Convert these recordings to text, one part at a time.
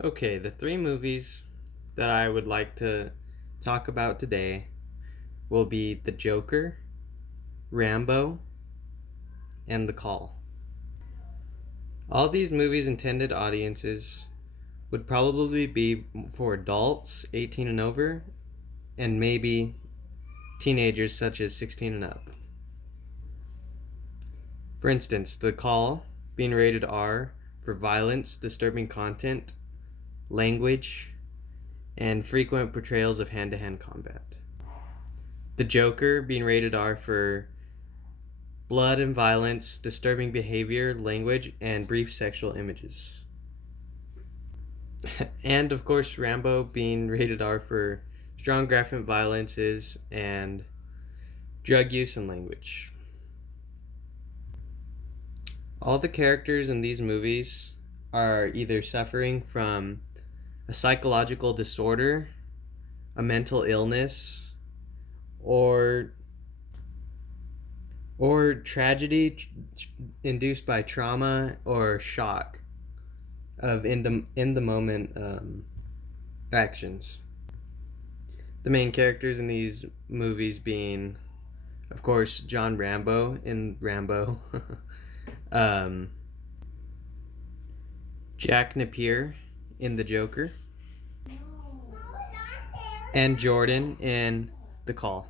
Okay, the three movies that I would like to talk about today will be The Joker, Rambo, and The Call. All these movies' intended audiences would probably be for adults 18 and over, and maybe teenagers such as 16 and up. For instance, The Call being rated R for violence, disturbing content, language, and frequent portrayals of hand to hand combat. The Joker being rated R for blood and violence, disturbing behavior, language, and brief sexual images. And of course, Rambo being rated R for strong graphic violences and drug use and language. All the characters in these movies are either suffering from a psychological disorder, a mental illness, or tragedy induced by trauma or shock of in the moment actions. The main characters in these movies being, of course, John Rambo in Rambo, um, Jack Napier in The Joker, and Jordan in The Call.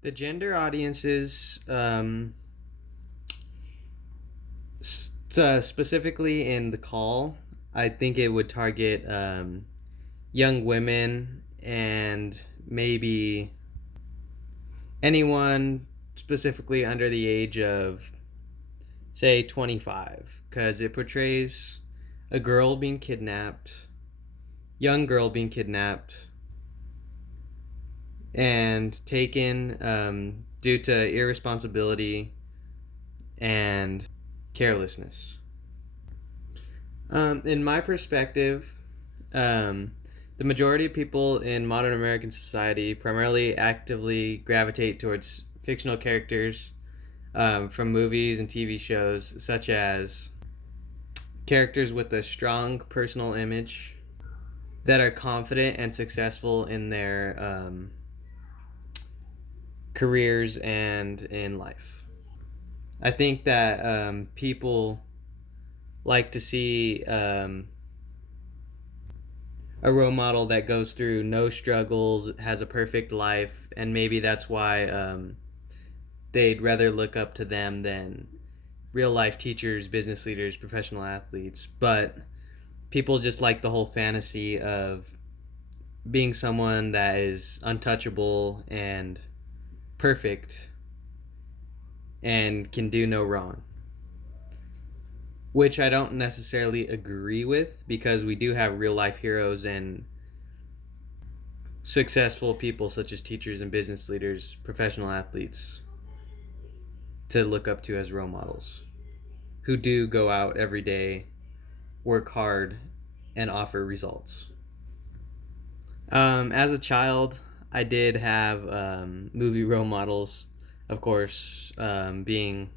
The gender audiences, specifically in The Call, I think it would target young women and maybe anyone specifically under the age of, say, 25, because it portrays a girl being kidnapped, young girl being kidnapped, and taken due to irresponsibility and carelessness. In my perspective, the majority of people in modern American society primarily actively gravitate towards fictional characters from movies and TV shows, such as characters with a strong personal image that are confident and successful in their careers and in life. I think that people like to see a role model that goes through no struggles, has a perfect life, and maybe that's why they'd rather look up to them than real life teachers, business leaders, professional athletes. But people just like the whole fantasy of being someone that is untouchable and perfect and can do no wrong. Which I don't necessarily agree with, because we do have real life heroes and successful people such as teachers and business leaders, professional athletes to look up to as role models who do go out every day, work hard, and offer results. As a child, I did have movie role models, of course, being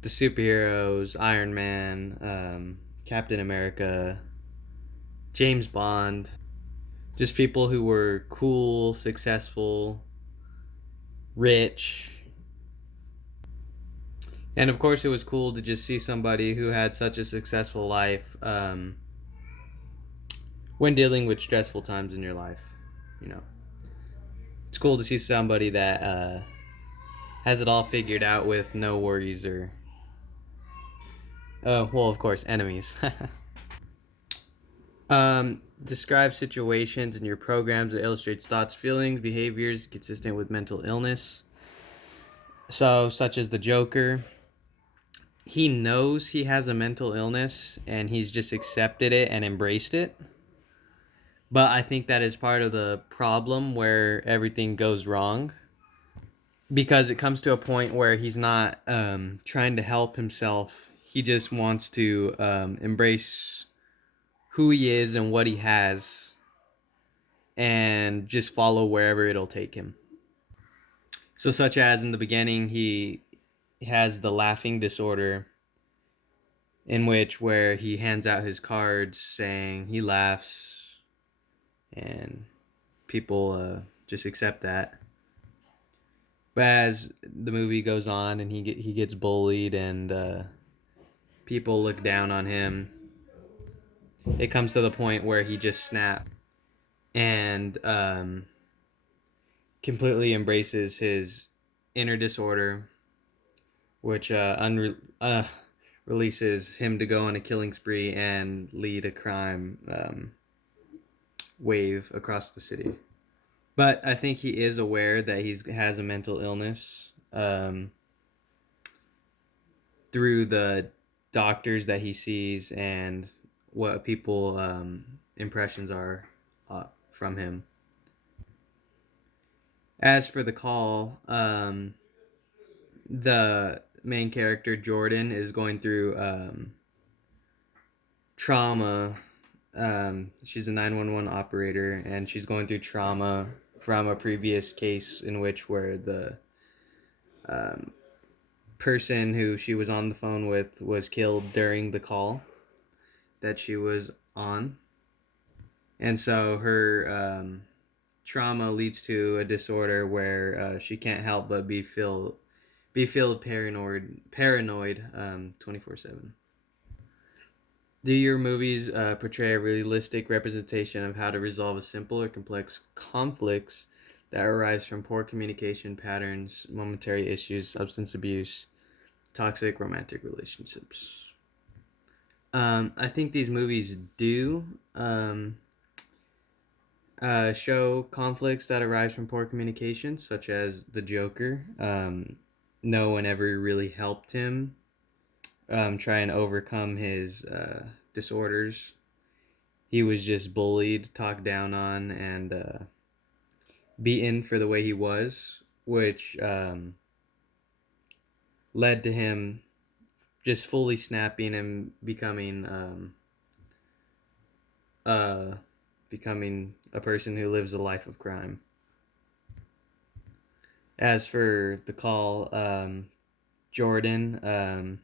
the superheroes, Iron Man, Captain America, James Bond, just people who were cool, successful, rich. And of course, it was cool to just see somebody who had such a successful life when dealing with stressful times in your life. You know, it's cool to see somebody that has it all figured out with no worries or, oh, well, of course, enemies. Describe situations in your programs that illustrates thoughts, feelings, behaviors consistent with mental illness. So, such as the Joker, he knows he has a mental illness and he's just accepted it and embraced it. But I think that is part of the problem where everything goes wrong, because it comes to a point where he's not trying to help himself. He just wants to embrace who he is and what he has and just follow wherever it'll take him. So, such as in the beginning, he has the laughing disorder, in which where he hands out his cards saying he laughs and people just accept that. But as the movie goes on and he gets bullied and people look down on him, it comes to the point where he just snaps and completely embraces his inner disorder, which releases him to go on a killing spree and lead a crime wave across the city. But I think he is aware that he has a mental illness through the doctors that he sees and what people impressions are from him. As for the call, the main character Jordan is going through trauma. She's a 911 operator, and she's going through trauma from a previous case in which where the um, person who she was on the phone with was killed during the call that she was on. And so her trauma leads to a disorder where she can't help but be filled paranoid 24/7. Do your movies portray a realistic representation of how to resolve a simple or complex conflicts that arise from poor communication patterns, momentary issues, substance abuse, toxic romantic relationships? I think these movies do show conflicts that arise from poor communication, such as the Joker. No one ever really helped him try and overcome his disorders. He was just bullied, talked down on, and beaten for the way he was, which led to him just fully snapping and uh, becoming a person who lives a life of crime. As for the call, Jordan,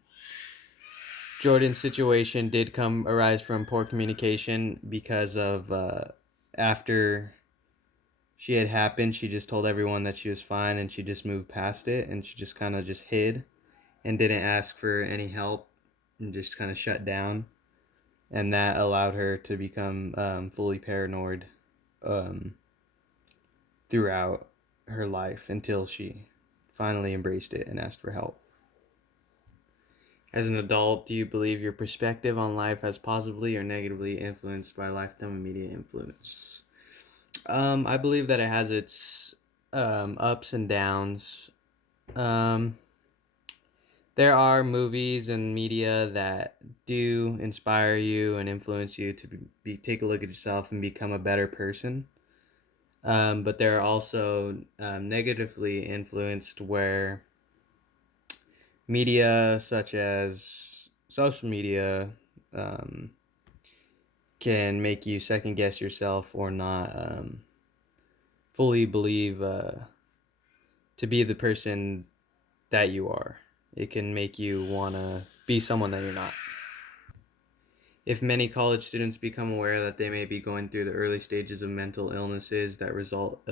Jordan's situation did arise from poor communication because of after she had happened, she just told everyone that she was fine and she just moved past it and she just kind of just hid and didn't ask for any help and just kind of shut down. And that allowed her to become fully paranoid throughout her life until she finally embraced it and asked for help. As an adult, do you believe your perspective on life has positively or negatively influenced by lifetime of media influence? I believe that it has its ups and downs. Um, there are movies and media that do inspire you and influence you to take a look at yourself and become a better person. But they're also negatively influenced where media such as social media um, can make you second guess yourself or not fully believe to be the person that you are. It can make you want to be someone that you're not. If many college students become aware that they may be going through the early stages of mental illnesses that result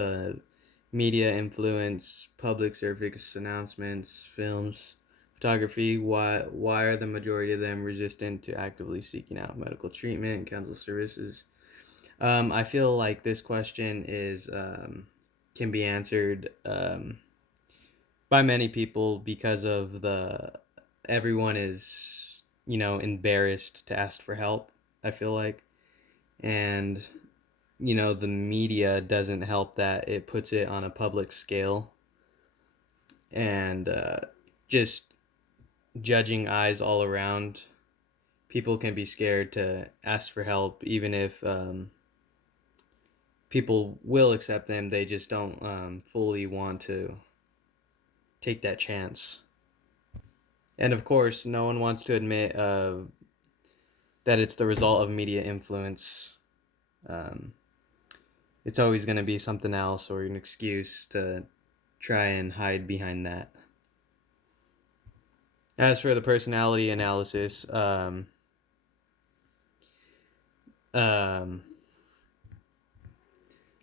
media influence, public service announcements, films, photography, why are the majority of them resistant to actively seeking out medical treatment and counselor services? I feel like this question is can be answered by many people because of the everyone is embarrassed to ask for help. I feel like, and the media doesn't help that it puts it on a public scale and just judging eyes all around. People can be scared to ask for help even if people will accept them. They just don't fully want to take that chance. And of course, no one wants to admit that it's the result of media influence. Um, it's always going to be something else or an excuse to try and hide behind that. As for the personality analysis, um,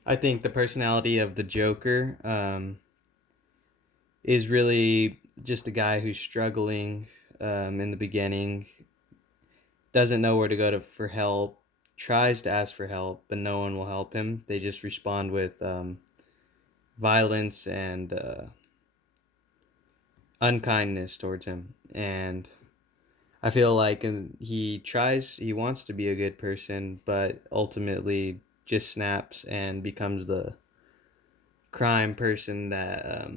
I think the personality of the Joker is really just a guy who's struggling in the beginning, doesn't know where to go for help, tries to ask for help, but no one will help him. They just respond with violence and unkindness towards him. And I feel like he wants to be a good person, but ultimately just snaps and becomes the crime person that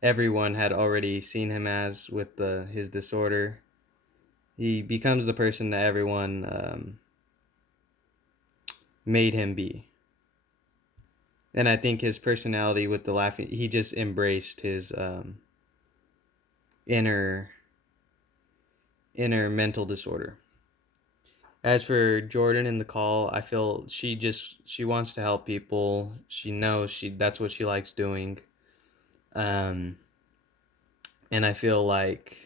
everyone had already seen him as with his disorder. He becomes the person that everyone made him be. And I think his personality with the laughing, he just embraced his inner mental disorder. As for Jordan in the call, I feel she wants to help people. She knows that's what she likes doing. Um, and I feel like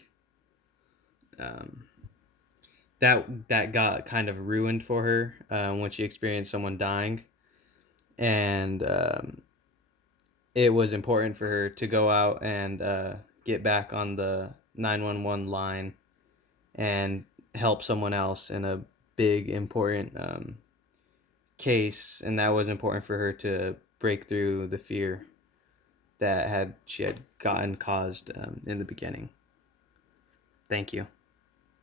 um, that got kind of ruined for her when she experienced someone dying, and it was important for her to go out and get back on the 911 line and help someone else in a big important case, and that was important for her to break through the fear that she had gotten caused in the beginning. Thank you.